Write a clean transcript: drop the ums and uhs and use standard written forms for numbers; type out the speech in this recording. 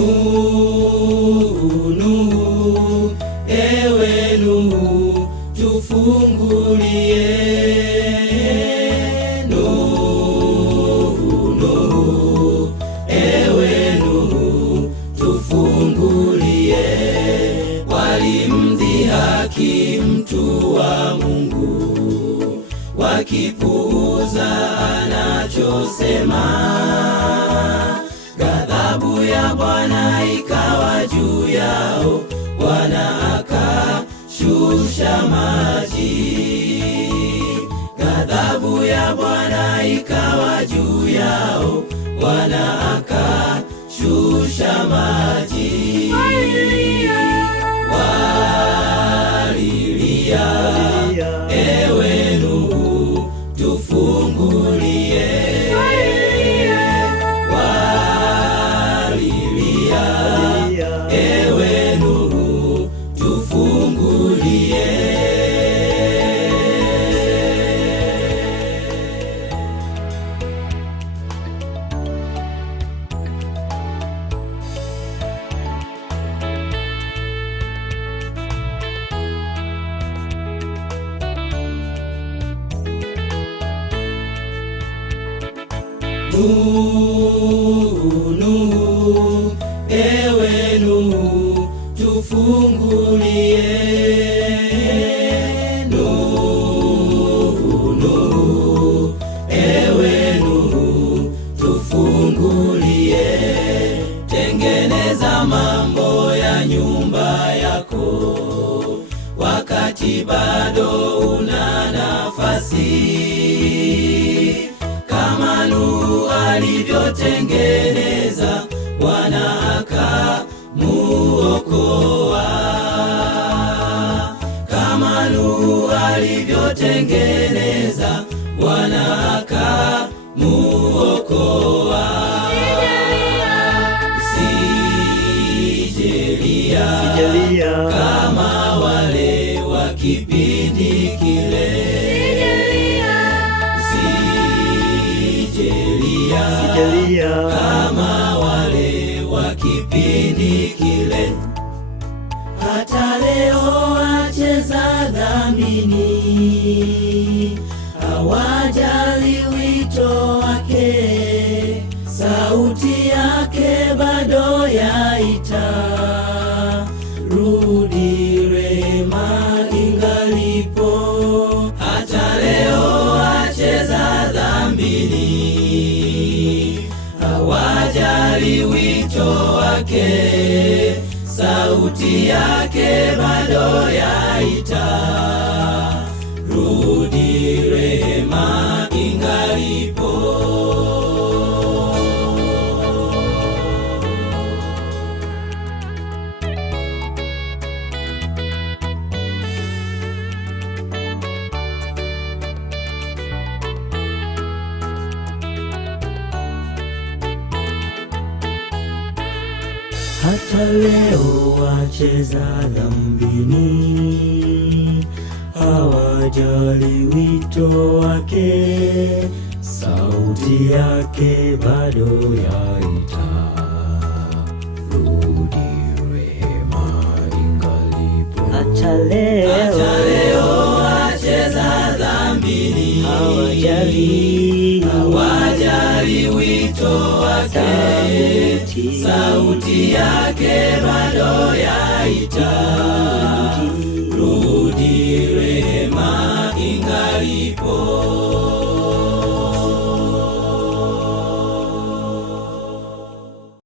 Nuhu, Nuhu, ewe Nuhu, tufungulie. Nuhu, Nuhu, ewe Nuhu, tufungulie. Walimdhihaki mtu wa Mungu, wakipuuza anachosema. Ghadhabu ya Bwana ikawa juu yao, Bwana akashusha maji. Ghadhabu ya Bwana ikawa juu yao, Bwana akashusha maji. Walilia, ewe Nuhu, tufungulie. Ewe Nuhu, tufungulie. Nuhu, Nuhu, ewe Nuhu, tufungulie. Nuhu, Nuhu, ewe Nuhu, tufungulie. Tengeneza mambo ya nyumba yako, wakati bado una nafasi. Kama Nuhu alivyotengeneza, Bwana akamuokoa. Kama Nuhu alivyotengeneza, Bwana akamuokoa. Usijelia kama wale wa kipindi kile. Usijelia kama wale wa kipindi kile. Hata leo wacheza dhambini, hawajali wito wake. Sauti yake bado yaita, rudi rehema ingalipo. Hata leo wacheza dhambini, hawajali wito wake. Sauti yake bado yaita, rudi rehema ingalipo. Hata leo wacheza dhambini, hawajali wito wake. Sauti yake bado yaita, rudi rehema ingalipo. Hata leo wacheza dhambini, hawajali wito wake. Sauti yake bado yaita,